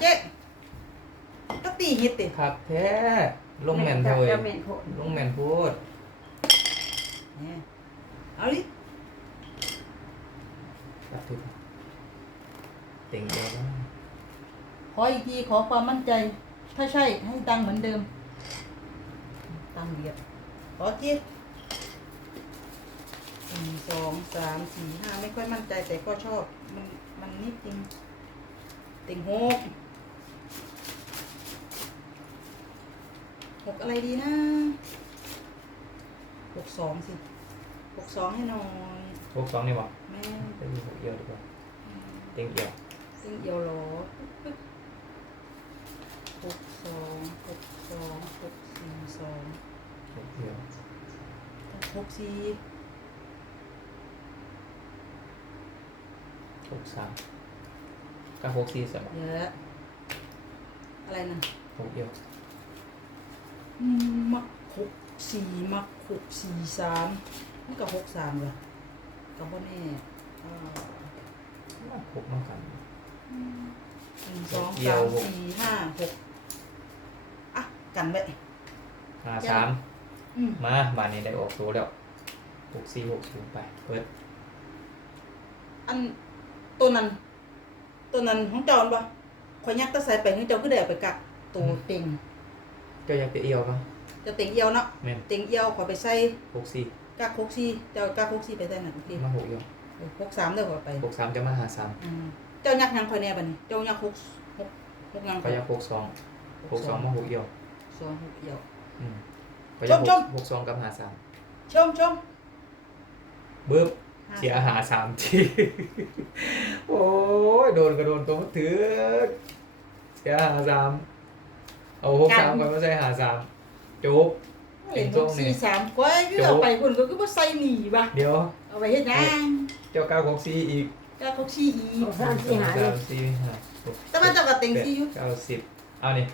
เจ๊ต้องตีฮิตติครับแท้ลงแมนโพยเจ้าแม่นโพดลงแมนพูดเนี่ยเอาลิครับทุกเต็งเดียวนะขออีกทีขอความมั่นใจ ถ้าใช่ให้ตังเหมือนเดิมตังเดียวขอจีหนึ่งสองสามสี่ห้าไม่ค่อยมั่นใจแต่ก็ชอบ มันมันนิดจริงติงหก หกอะไรดีนะหกสองสิหกสองให้หน่อยหกสองนี่บอกแม่ไปดูหกเอียวดีกว่าเต็งเอียวซึ่งเอียวโหลหกสองหกสองหกสี่สองหกเอียวหกสี่หกสามกับหกสี่สามเยอะอะไรนะหกเอียวอื มมักหกสี่มักหกสี่สามนี่ก็หกสามเหรอกับพ่อแน่อ่าหกมากกันหนึ่งสองเอียสาวมหกสี่ห้าหกอะกันไว้ห้าสามอืมมามานี่ได้ออกตัวแล้วหกสี่หกศูนย์ไปเปิดอันตัวนั้น ตัวนั้นของเจ้าอันบ่ข่อยยักตะใส่ไปของเจ้าคือได้เอาไปกักตัวเต็ง เจ้าอยากจะเอียวปะเจะเต็งเอียวเนาะแม่นเต็งเอียวขอไปใส่หกสี่กากหกสี่เจ้ากากหกสี่ไปใส่นั่นโอเคมาหกเอียวเออหกสามเด้อขอไปหกสามจะมาหาสามอืมเจ้ายักยังข่อยแน่บัดนี้เจ้ายักหกหกหกยังก็อยากหกสองหกสองมาหกเอียวสองหกเอียว อืมก็อยากหชกมหกสองกับหาสามชมชมบึ้บเสียหาสามทีโอ้ยโดนก็โดนตัวถือเสียหาสาม เอาหกสามก็ไม่ใช่หาสามจุบเห็นหกสี่สามก้อยคือเอาไปคนก็คือว่าใส่หนีบ่ะเดี๋ยว เอาไปเฮ็ดหยังเจ้าเก้าหกสี่อีกกากหกสี่อีกเอาสามสี่หาสเลยามสี่ห้าหกแต่ว่าเจ้าก็เต็งแปดสี่อยู่เก้าสิบเอานี่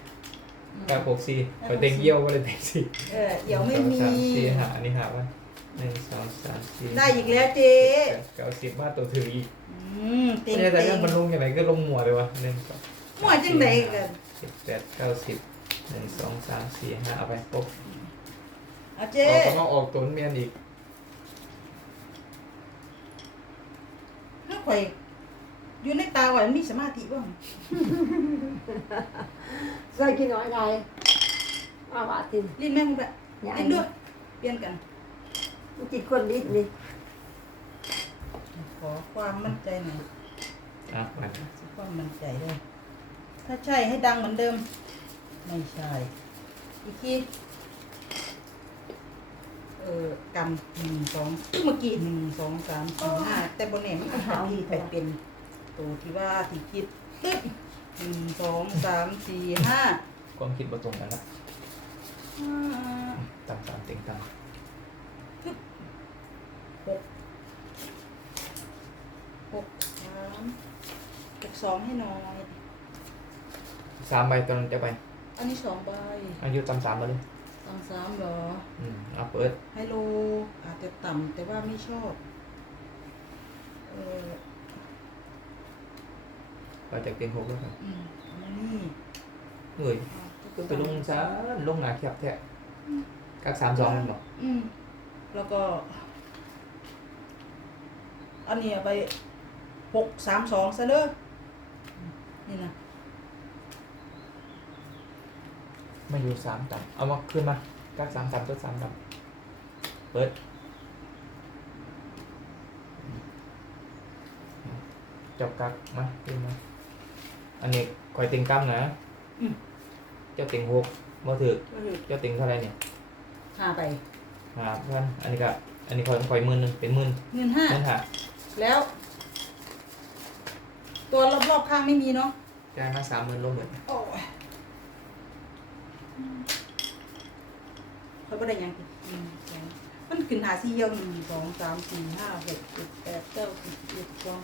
เก้าหกสี่ไปเต็งเยี่ยวก็เลยเต็งสี่เออเดี๋ยวไม่มีสองสามสี่หาอันนี้หาว่าหนึ่งสองสามสี่ได้อีกแล้วเจ๊แปดเก้าสิบมาตัวถืออีกอืมเต็งไม่ใช่แต่เต็เรื่องงมันลงอย่างไรก็ลงหัวเลยวะหนึ่งสองมั่วจังไดกันสิบแปดเก้าสิบ หนึ่งสองสามสี่ห้าเอาไปปุ๊บเอาอเจ๊อกก็มาออกตัวเมียนอีกถ้าข่อยอยู่ในตาว่ามันมีสมาธิบ่ใส่กินน้อยได้มาว่าตินลิ้นแม่มึงแบบอย่าลิ้นด้วยเปลี่ยนกันมันจิตคนนิดนี่ขอความมั่นใจหน่อยอะมาสิความมั่นใจด้วยถ้าใช่ให้ดังเหมือนเดิม ไม่ใช่อีกทีเออกำหนึ่งสองเมื่อกี้หนึ่งสองสามสี่ห้าแต่บนเนี่ยมันก็หาที่ไปเป็นตัวที่ว่าที่คิดตึ๊บหนึ่งสองสามสี่ห้าความคิดประตรงกันละห้าต่างต่างเต็งต่างหกหกสามหกสองให้หน่อยสามใบตอนนั้นจะไป อันนี้สองใบอายุต่ำสามมาเลยสองสามเหรอ อืมเอาเปิดไฮโลอาจจะต่ำแต่ว่าไม่ชอบ เออเราจากเต็งหกแล้วกันอืมอันนี้เฮ้ยอะก็ไปลงซะลงหนาแคบแท้กักสามสองมันบอกอืมแล้วก็ อันนี้เอาไปหกสามสองซะเด้ออืมนี่นะ มาอยู่สามต่ำเอามาขึ้นมากักสามสามตัวสามต่ำเปิดจับกักมาขึ้นมาอันนี้คอยเต็งกั้มนะอืมเจ้าเต็งหกบ่ถือก็คือเจ้าเต็งเท่าไหรเนี่ยห้าไปหาเพื่อนอันนี้ก็อันนี้คอยคอยหมื่นหนึ่งเป็นหมื่นเงินห้านั่นหาแล้ว ตัวรอบๆข้างไม่มีเนาะจ่ายมาสามหมื่นรวมหมดโอ้ย เขาไม่ได้ยังอืมสองมันขึ้นหาสี่เยี่ยวหนึ่งสองสามสี่ห้าหกเจ็ดแปดเก้าสิบสิบเอ็ดสิบสอง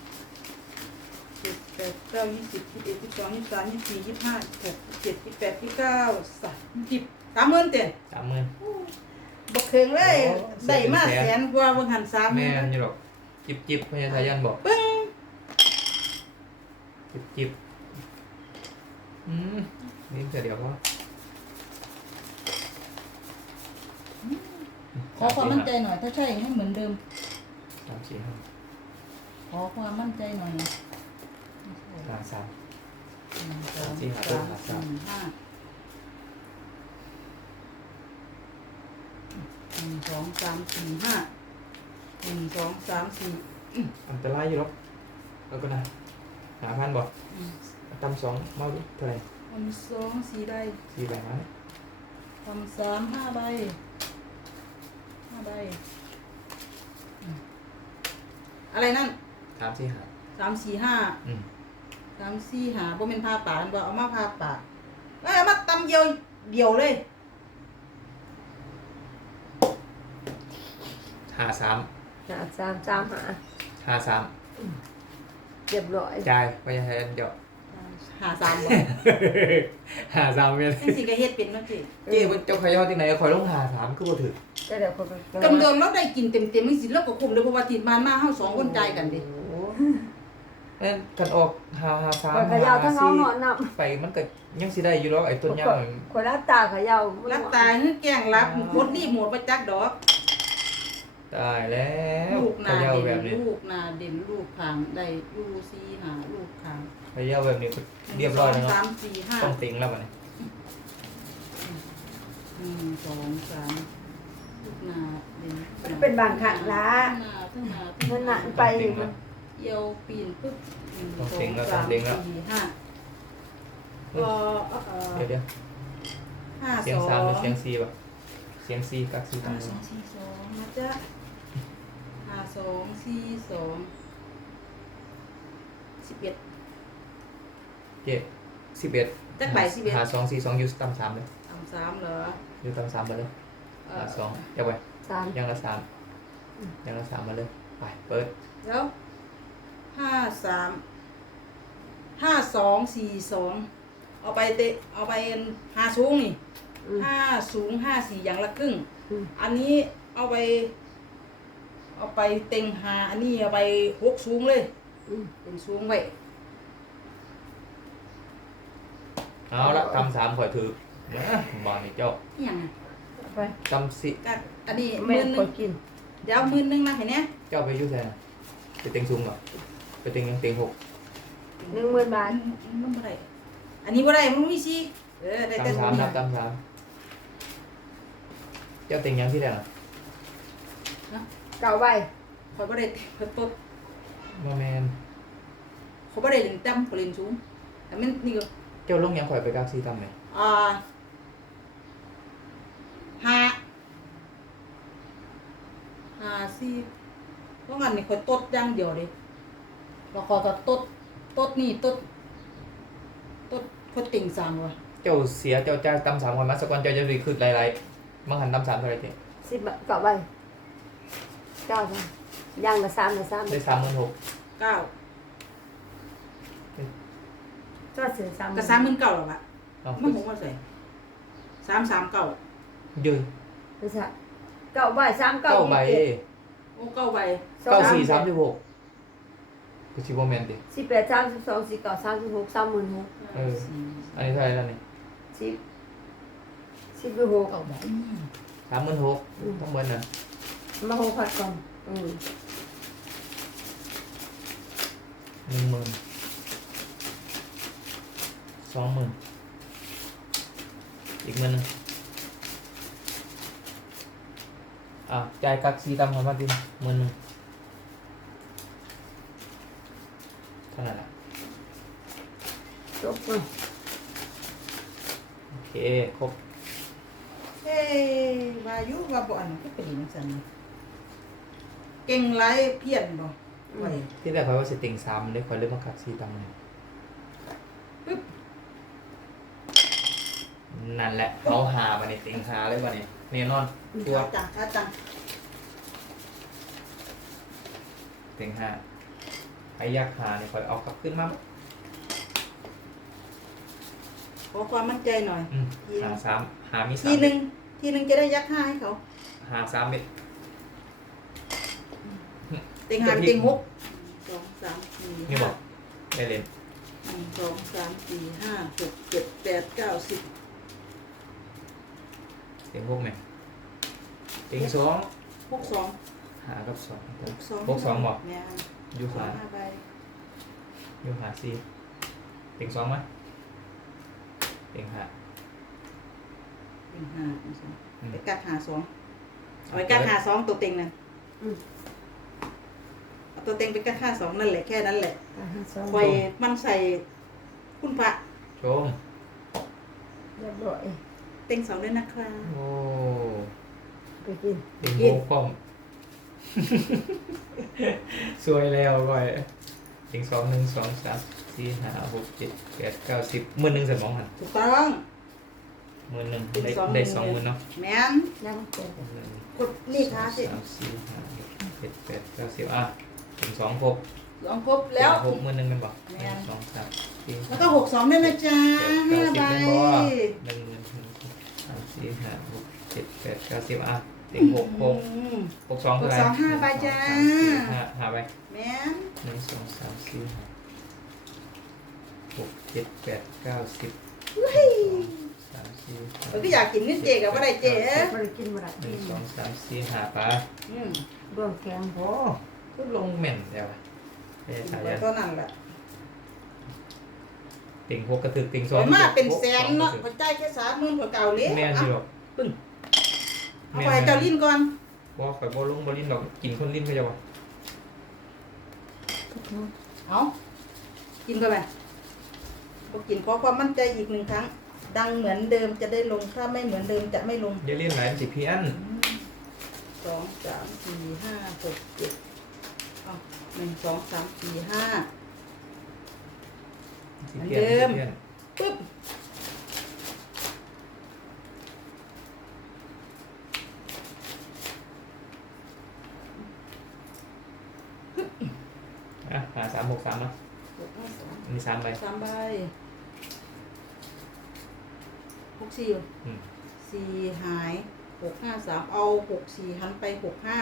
เจ็ดแปดเก้ายี่สิบยี่สิบเอ็ดยี่สิบสองยี่สิบสามยี่สิบสี่ยี่สิบห้าหกเจ็ดยี่สิบแปดยี่สิบเก้าสามสิบสามหมื่นเต็มสามหมื่นบกเคืองเลยได้มาแสนกว่าบางหันสามหแม่มื่นนอยู่หรอกจิบจิบพญาทายันบอกปึ้งจิบจิบอืมนี่เดี๋ยวก็ ขอความมั่นใจหน่อย ถ้าใช่ให้เหมือนเดิม สามสี่ห้าขอความมั่นใจหน่อยไม่ใช่ห้าสาม หนึ่งสองสี่ห้าสามห้าสามสี่ห้าหนึ่งสองสามสี่ห้าหนึ่งสองสามสี่อันตรายอยู่หรอกแล้วก็นะหาพันบ่อืมตำสองเมาดิเท่าไหร่ทำสองสี่ใบสี่ใบมาทำสามห้าใบห้าใบอืมอะไรนั่นสามสี่ห้าสามสี่ห้าอืมสามสี่หาบ่เป็นผ้าป่าอันบ่เอามาผ้าป่าเอ้ยเอามาตำเดียวเดียวเลยห้าสามหาสามสามหาห้าสามเรียบร้อยจ่ายไปให้เดี๋ยวหาสามบ่หาสามเมตรจังสิก็เฮ็ดเป็นเนาะเจิเจ๊เจ้าขยอที่ไหนคอยลงหาสามคือบ่ถือ แต่เดี๋ยวคนไปกำเดิมเราได้กินเต็มๆจังสิเราก็คุ้มเลยเพราะว่าที่ผ่านมาเฮาสองคนจ่ายกันเด้โอ้โหเอ้ยกันออกหาหาสามคนเขยาวทั้งเอาหนอนนับไปมันก็ยังสิได้อยู่หรอกไอ้ต้นยางมันคนรับตาเขยาวรับตาคือแกล้งรับโคตรนี่หมดบ่จักดอกตายแล้วลูกหขน้ายาวเด่แบนบนี้ลูกหน้าเด่นลูกขางได้ลูกซีหาลูกขางขยาวแบบนี้ก็เรียบร้อยแล้วหนึ่งสองเนาะสามสี่ห้าต้องติงแล้วมันหนึ่งสองสามลูกหน้าเด่น มันเป็นบางครั้งละหน้าทั้งหน้ามันหนันไปมันเอียวปีนปึ๊บหนึ่งสต้อองงติงแล้วต้สาองมติงแล้วสี่ห้าก็เอ่อเดี๋ยวเดี๋ยวห้าเสียสงองสามหรือเสียงสี่ป่ะเสียงสี่กักสี่ห้าตังสองสี่สองนะจ๊ะห้าสองสี่สองสิบเอ็ดเจ็ดสิบเอ็ดจักใบสิบเอ็ดหาสองสี่สองอยู่ต่ำสามเลยสามสามเหรออยู่ต่ำสามมาเลย เอหาอสองจะไปสามยังละสามยังละสามมาเลย ไป เปิดแล้วห้าสามห้าสองสี่สองเอาไปเตะเอาไปห้าสูงนี่อืม ห้าสูงห้าสี่อย่างละครึ่ง อืม อันนี้เอาไป เอาไปเต็งหาอันนี้เอาไปหกสูงเลย อืมเป็นสูงไว้ เอาละตำสามข่อยถือนะบอลนี่เจ้า อหย่างเอา ไปตำสิก็อันนี้หแม่มื่นหคนึนงกินเดี๋ยวหมื่นหนึงนะเห็นเนี้ยเจ้าไปอยุ่แทนไปเต็งสูงเหรอไปเต็งยังเต็งหกหนึ่งหมื่นบาอัทนมันบ่ได้อันนี้บ่ได้มันมีสิเออได้แต่ตำสามตัวนันี้บตำสามเจ้าเต็งยังที่ไหนล่ะเก่าใบข่อยบ่ได้ข่อยตดมาแมนข่อยบ่ได้เล่นต่ำข่อยเล่นสูงแต่มันนี่ก็เจ้าลงยังข่อยไปกักซีตำไหมอ่า ห้าห้าสี่เพราะงั้นนี่ข่อยตดอย่างเดียวเลยแล้วข่อยก็ตดตดนี่ตดตดข่อยติ่งสามว่ะเจ้าเสียเจ้าจ่ายตำสามข่อยมาสักวันเจ้าจะได้คืนหลายๆมังหันตำสามเท่าไหรเจ๊สิบเก่าใบเก้าใบย่างละสามละสามได้สามหมื่นหกเก้าก็เสียสามก็สามหมื่นเก้าหรอวะเอามันหกว่าใส่สามสามเก้า เยอะไม่ใช่เก้าใบสามเก้าเก้าใบยี่สิบเจ็ดโอ้เก้าใบสองเก้าสี่สามสิบหกก็ชิบแมนดิสิบแปดสามสิบสองสิบเก้าสามสิบหกสามหมื่นหกเออสี่อันนี้เท่าไหรแล้วนี่สิบสิบหกเก้าใบสามหมื่นหกต้องเบิ้ลนะมาหกพันก่อนอืมหนึ่งหมื่นสองหมื่นอีกหมื่นหนึง อะจ่ายกักซีตำของมาดิหมื่นหนึ่งเท่านั้นแหละจบเลยโอเค ครบ เฮ้วายุว่าบ่อันก็เป็นจังซั่นนี่เก่งไรเพี้ยนบ่ไว้ที่แรกเขาว่าจะติ่งสามเลยคอยเริ่มมากักซีตำเลยปึ๊บนั่นแหละเขาหามาในติ่งหาเลยวันนี้ แน่นอนตัวขาจังขาจังติ่งหาใครอยากหาเนี่ยคอยเอากลับขึ้นมาขอความมั่นใจหน่อย อืมหาสามหามีสามทีหนึงทีหนึงจะได้ยักห้าให้เขาหาสามเม็ดเต็งห้าเต็งหกสองสามสี่นี่บห้าอกได้เล่นหนึ่งนึ่งสองสามสี่ห้าหกเจ็ดแปดเก้าสิบเต็งหกไหมเต็งสองหกสองหากับสองหกสองหกสองบอกแม่นอยู่สอหางห้าใบอยู่หาสี่เต็งสองไหมเต็งห้าหนึ่งห้าหนึ่งสองอืมไปกักหาสองเอาไปกักหาสองตัวเต็งนั่นอืมเอาตัวเต็งไปกักหาสองนั่นแหละแค่นั้นแหละอ่าห้าสองคอยมันใส่คุณพระชมเรียบร้อย เต็งสองด้วยนะครับโอ้ไปกินเต็งหกพร้อม สวยแล้วก่อยเต็งสองหนึ่งสองสามสี่ห้าหกเจ็ดแปดเก้าสิบหมื่นหนึ่งสมองหันถูกต้องหมื่นหนึ่งเต็งได้สองได้หมื่นสองหมื่นเนาะแม่นยังเต็มหนึ่งกดนี่ค่ะสสิองสามสี่ห้าหกเจ็ดแปดเก้าสิบอะถึงสองหกลองครบแล้วหกหมื่นหนึ่งเป็นบ่หแม่นึ่นงสองสามสี่แล้วก็หกสองด้วยนะจ๊ะเจ็ดห้าเก้าใบสิบเป็นบ่หนึ่ง สามสี่ห้าหกเจ็ดแปดเก้าสิบอะถึงหกหกอืม หกสองเท่าไหร่หกสองห้าใบจ้า หนึ่งสองสามสี่ห้าห้าใบแม่นหนึ่งสองสามสี่ห้าหกเจ็ดแปดเก้าสิบเฮ้ยสามสี่ห้าเราก็อยากกินเงินเจกับว่าได้เจ๊บริกินมาละหกินึ่งนสองสามสี่ห้าปลาอืมดวงแข็งโอ้ก็ลงเหม็นเดี๋ยวอะเอ๊ะสายไว้ยันก็นั่นแหละ ติ่งหกกระถึกติ่งสสองวยมากเป็นแสนเนาะหกพอใจายแค่สามหมื่นกว่าเก่าเลยแม่นเอาอยู่หรอกปึ้งเอาไปเจ้าลิ้นก่อนบ่ข่อยบ่ลงบ่ลิ้นดอกกินคนลิ้นเขาจะบ่เอากินเข้าไปพอกินขอความมั่นใจอีกหนึ่งครั้ง ดังเหมือนเดิมจะได้ลงถ้าไม่เหมือนเดิมจะไม่ลงอย่าลิ้นหลายมันสิเพี้ยนสองสามสี่ห้าหกเจ็ดเอาหนึ่งสองสามสี่ห้าสิเพี้ยนเหมื อนเดิมสิเพี้ยนปึ๊บอะหาสามหกสามเนาะหกห้าสามอันนี้สามใบสามใบหกสี่อืมสี่หายหกห้าสามเอาหกสี่หันไปหกห้า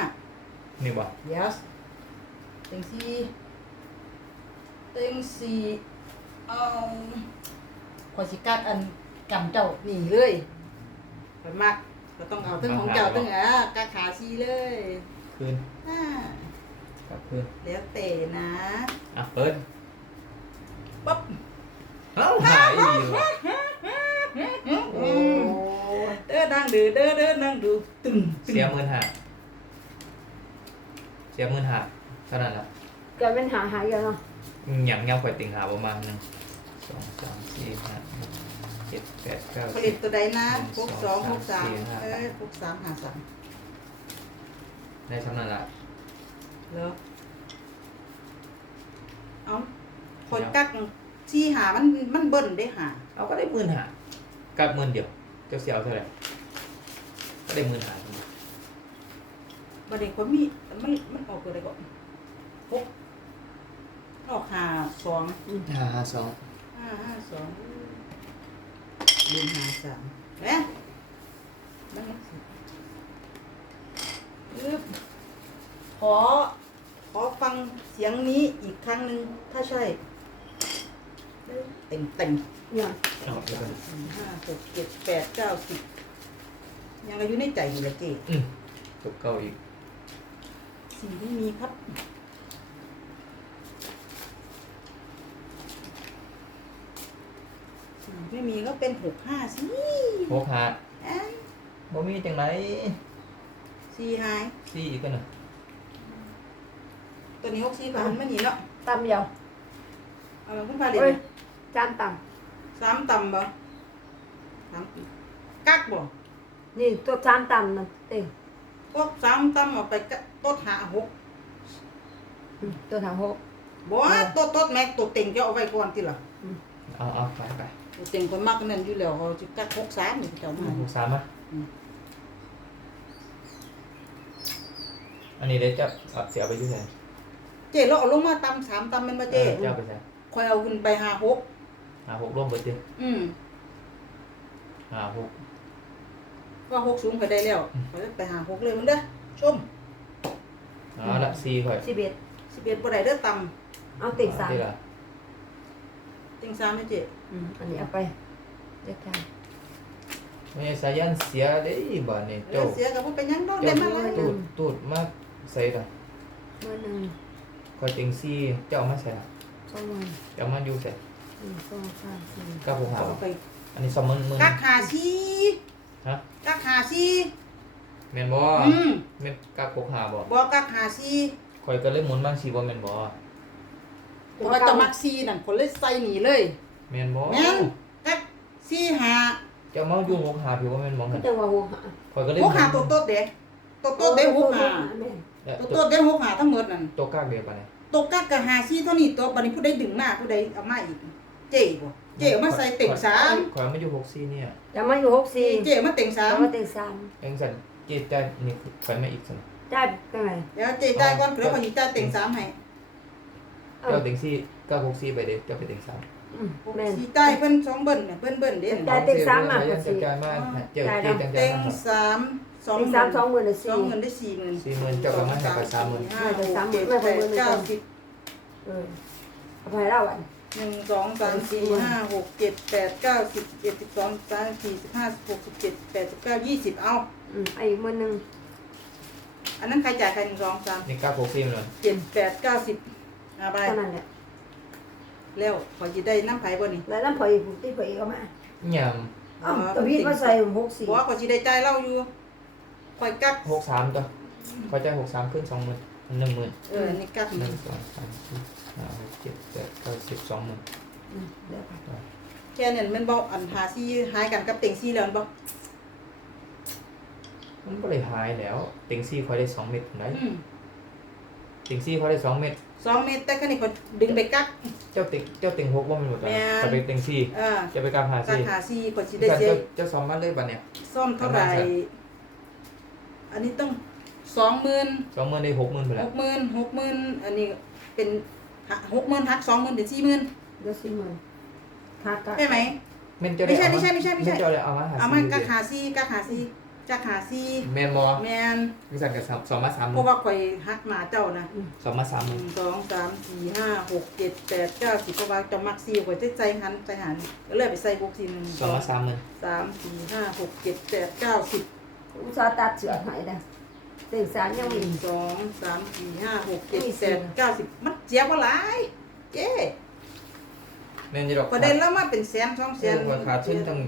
นี่บ่ yes เต็งสี่เต็งสี่ เอาขอสิกัดอันกำเจ้าหนีเลยไปมักก็ต้องเอาทั้งของเจ้าทั้งอะกาขาซีเลยคืนอ่ากลับคืนแล้วแต่นะอะเปิดปั๊บเอ้าหายอีกว่ะโอ้เด้อนั่งดูเด้อเด้อนั่งดูตึงตึงเสียหมื่นห้าเสียหมื่นห้าเท่านั้นล่ะเกิดเป็นหาหายอยู่เนาะ หยังยังข่อยติ่งหาประมาณหนึ่งสองสามสี่ห้าหกเจ็ดแปดเก้าผสิลิบตตัวใดนะหนึ่งหกสองสหองกสามสี่ห้าเออหกสามหาสามได้เท่านั้นล่ะเหรอเอาคนกักซีหามันมันเบิ้ลได้หาเอาก็ได้หมื่นห้ากับหมื่นเดียวเจ้าเสียเอาเท่าไหร่ก็ได้หมื่นห้าบัดนี้คนมีมันมันออกตัวใดก่อนหก ออกหาสองห้าห้าสองห้าห้าสองลืมหาสามเอ๊ะมันยังสิอึ๊บขอ ขอฟังเสียงนี้อีกครั้งหนึ่งถ้าใช่ เต็มเต็มเนี่ยเอาเดี๋ยวก่อนสี่ห้าหกเจ็ดแปดเก้าสิบยังอายุในใจอยู่ละเจอืมตกเก้าอีกสี่ไม่มีครับ ไม่มีก็เป็นหกห้าสิหกห้าเอ้ยบ่มีจังไรสี่หายสี่อีกกันน่ะตัวนี้หกสี่ผ่านไม่หนีเนาะตำเดียวเอามาคุณพาเรียเอ้ยนจานต่สามต่ำบ่สามกักบ่ำนี่ตัวจานต่ำนั่นเต็งก็สามต่ำเอาไปกะต้นหาหกอืมตัวหาหก บ่ว่าต้นต้นแม็กตัวเต็งจะเอาไว้ก่อนทีละเอาเอาไปไปตัว เต็งคนมากนั่นอยู่แล้วเขาจะกักหกสามนี่เขาจะเอามาหกสามอะอืมอันนี้เดี๋ยวจะเอาเสียไปที่ไหนเจ๊เราเอาลงมาต่ำสามต่ำเป็นมาเจ๊เจ้าไปใส่คอยเอาขึ้นไปหาหกหาหกร่วมเบิดเดียวอืมหาหกก็หกสูงไปได้แล้วคอยไปหาหกเลยมึงเด้อชมเอาละสี่ข่อยสิบเอ็ดสิบเอ็ดบ่ได้เด้อต่เอาเต็งสามที่ละำเต็ติงสามไม่เจ๊อืมอันนี้เอาไปเด็กชายไม่ใช่สายันเสียเด้บ่เนี่ยเดี๋ยเจ้าวเสียกับพวกเป็นหยังโดนเด่นมาเลยตูดตูดมากใส่ละเมื่อหนึ่งคอยเต็งซี่เจ้าเอามาใส่ละสองหมื่นเจ้าเอามาอยู่ใส่หนึ่งสองสามสี่กับหกหาเอาไปอันนี้สองหมื่นหมื่นกักหาซีฮะกักหาซีแม่นบ่อืมแม่นกับหกหาบ่บอกกักหาซีคอยก็เลยหมุนบางสีบ่แม่นบ่ เพราะว่าจะมักซีนั่นผลเลยใส่หนีเลย แม่นบ่แม่นกักซีหาเจ้ามาอยู่หกหาพี่ว่าแม่นบ่ก็หั่นจะว่าหัวหาคอยก็เลยหกหาตัวโต๊ดเด็กตัวโต๊ดเด็กหกหาแม่นแล้วตัวตัโต๊วดเด็กหกหาทั้งหมดนั่นตัวกากเดียวปานใดตัวกักกับหาซีเท่านี้ตัวบัดนี้ผู้ใดดึงมาผู้ใดเอามาอีก เจ๋บ่เจ๋เอามาใส่เต่งสามคอยเอามาอยู่หกซี่เนี่ยจะมาอยู่หกสี่เจ๋เอามาเต่งสามจะมาเต็งสามเองสั่นเจ็ดใจนี่คอยมาอีกสั่นได้เป็นไง เดี๋ยวเจ๋จ่ายก่อนเดี๋ยวคนนี้จ่ายเต่งสามให้ เอ้าเจ้าเต็งซี่เก้าหกซี่ไปเด้เจ้าไปเต็งสามอืมแม่น สีจ่ายเพิ่นสองเบิ้ลเนี่ยเบิ้ลเบิ้ลเด่นจ่ายเต็งสามมาเจ้าจะจ่ายมาเจ้าเจ้าจังใจเต็งมาครับสามสองเต็งสามสองหมื่นหรือสสี่ องเงินได้สี่หมื่นสี่หมื่นเจ้าก็มาให้ไปสามหมื่นห้าหกเจ็ดแปดเก้าสิบเออเอาไปแล้วอะหนึ่งสองสามสี่ห้าหกเจ็ดแปดเก้าสิบเจ็ดสิบสองสามสี่สิบห้าสิบหกสิบเจ็ดแปดสิบเก้ายี่สิบเอา อืมไอ้อีกหมื่นหนึ่งอันนั้นใครจ่ายใครหนึ่งสองสามนี่เก้าหกซี่มันเลยเจ็ดแปดเก้าสิบ เอาไปเท่านั้นแหละแล้วขอจะได้น้ำไผ่บ่นี่แล้วน้ำพออีกที่พออีกเอามายเอ้าตัวพี่มาใส่หกสี่บอกว่าขอจะได้จ่ายเล่าอยู่คอยกักำหกสามตัวคอยจ่ายหกสามขึ้นสองหมื่นหนึ่งหมื่นเออนี่กักหนึ่งสองสามสี่ห้าหกเจ็ดแปดเก้าสิบสองหมื่นอืมเดี๋ยวไปแค่นั้นมันบอกอันหาซี่หายกันกับเต็งซี่แล้วบอกมันก็เลยหายแล้วเต็งซี่คอยได้สองเม็ดไหนอืมเต็งซี่คอยได้สองเม็ด สองเมตรแต่ก็นี่เขาดึงไปกัก เจ้าเต็งเจ้าเต็งหกว่ามันหมดแล้วแม่น จะไปเต็งซี่อ่าจะไปกำหากักซี่หาซี่ขอจะได้เจ้าเจ๊เจ้าซ้อมมาเลยบัดเนี่ยซ่อมเท่าไหร่ อันนี้ต้องสองหมื่นสองหมื่นได้หกหมื่นไปหแล้วกหมื่นหกหมื่นอันนี้เป็นหกหมื่นหักสองหมื่นเป็นสี่หมื่นเดี๋ยวสี่หมื่นค่ากักใช่ไหม เม่นเจ้าได้ไม่ใช่ไม่ใช่ไม่ใช่ไม่ใช่ เนเจ้าได้เอามาหาเอามาซี่กักหาซี่กักหาซี่ กักหาซี่แมนบอแมนวิสันกับสามสองมาสามหเพมื่ราะนว่าข่อยหักหมาเจ้านะสองมาสามหหมื่นึ่นงสองสามสี่ห้าหกเจ็ดแปดเก้าสิบเพราะว่าจะมักซี่ข่อยจะใจหันใจหันก็เลยไปใส่บุกทีหนึ่งสองมาสามหมื่นสามสี่ห้าหกเจ็ดแปดเก้าสิบอุตส่าห์ตัดเสือใหายนะเต็งสามยังหมีนึ่งสองสามสี่ห้าหกเจ็ดอุ้ยแปดเก้าสิบมันเจี๊ยบว่าหลายเจ๊แม่นจะดอกประเด็นแล้วมาเป็นแสนสองแสเสียนขาดทุนตั้ง